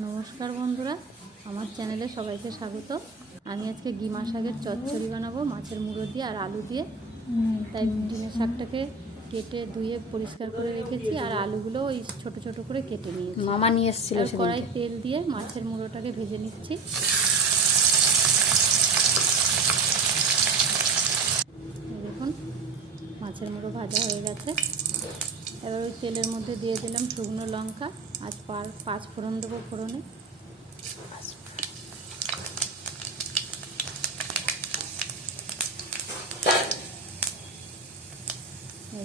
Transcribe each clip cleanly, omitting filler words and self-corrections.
নমস্কার বন্ধুরা, আমার চ্যানেলে সবাইকে স্বাগত। আমি আজকে গিমা শাকের চচ্চড়ি বানাবো মাছের মুড়ো দিয়ে আর আলু দিয়ে। তাই ডিমের শাকটাকে কেটে ধুয়ে পরিষ্কার করে রেখেছি আর আলুগুলো ওই ছোট ছোট করে কেটে নিয়েছি। মামা নিয়ে এসেছিল। কড়াই তেল দিয়ে মাছের মুড়োটাকে ভেজে নিচ্ছি। দেখুন মাছের মুড়ো ভাজা হয়ে গেছে। এবার ওই তেলের মধ্যে দিয়ে দিলাম শুকনো লঙ্কা, আজ 5 ফোড়ন দেবো। ফোড়নে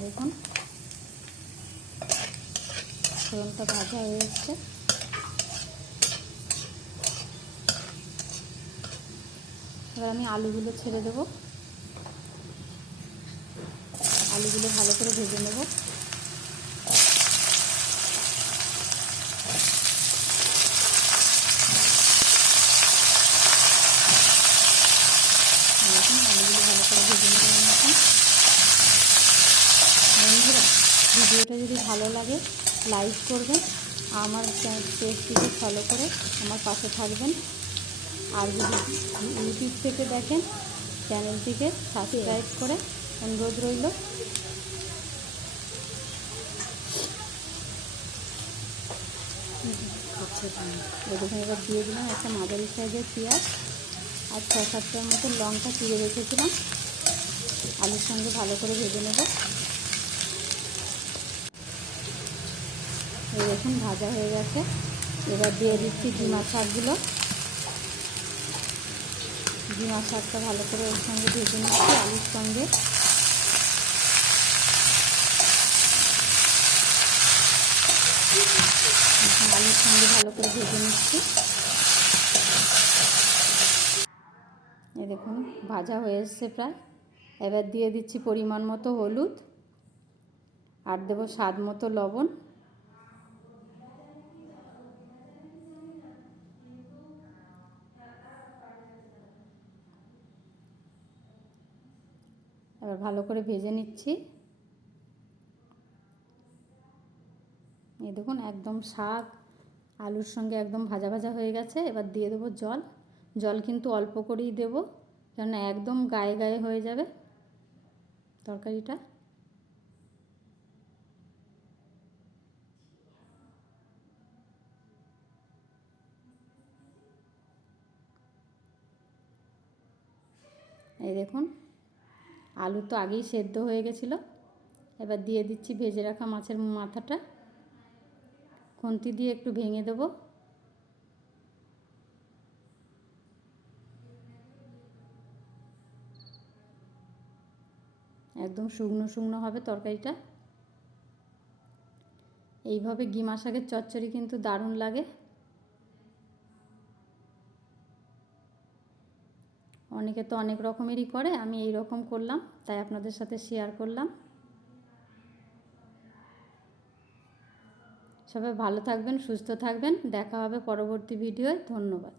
দেখুন ফোড়নটা ভাজা হয়ে এসছে। এবার আমি আলুগুলো ছেড়ে দেবো। আলুগুলো ভালো করে ভেজে নেব। আলুগুলো ভালো করে ভেজে নেব। বন্ধুরা, ভিডিওটা যদি ভালো লাগে লাইক করবেন, আমার পেজটিকে ফলো করে আমার পাশে থাকবেন। আর যদি ইউটিউব থেকে দেখেন চ্যানেলটিকে সাবস্ক্রাইব করে অনুরোধ রইল। দেখুন এবার দিয়ে দিলাম একটা মাঝারি সাইজের পেঁয়াজ আর 6-7টার মতো লঙ্কা চিড়ে রেখেছিলাম। আলুর সঙ্গে ভালো করে ভেজে নেব। এই দেখুন ভাজা হয়ে গেছে। এবার দিয়ে দিচ্ছি ডিমা শাকগুলো। ডিমা শাকটা ভালো করে ওর সঙ্গে ভেজে নিচ্ছি আলুর সঙ্গে। আলুর সঙ্গে ভালো করে ভেজে নিচ্ছি। এই দেখুন ভাজা হয়ে এসছে প্রায়। এবার দিয়ে দিচ্ছি পরিমাণ মতো হলুদ আর দেবো স্বাদ মতো লবণ। এবার ভালো করে ভেজে নিচ্ছি। এই দেখুন একদম শাক আলুর সঙ্গে একদম ভাজা ভাজা হয়ে গেছে। এবার দিয়ে দেবো জল। জল কিন্তু অল্প করেই দেবো, কেননা একদম গায়ে গায়ে হয়ে যাবে তরকারিটা। এই দেখুন আলু তো আগেই সেদ্ধ হয়ে গেছিলো। এবার দিয়ে দিচ্ছি ভেজে রাখা মাছের মাথাটা। খুন্তি দিয়ে একটু ভেঙে দেবো। একদম শুকনো শুকনো হবে তরকারিটা। এইভাবে গিমা শাকের চচ্চড়ি কিন্তু দারুণ লাগে। অনেকে তো অনেক রকমেরই করে, আমি এই রকম করলাম তাই আপনাদের সাথে শেয়ার করলাম। সবাই ভালো থাকবেন, সুস্থ থাকবেন। দেখা হবে পরবর্তী ভিডিওয়। ধন্যবাদ।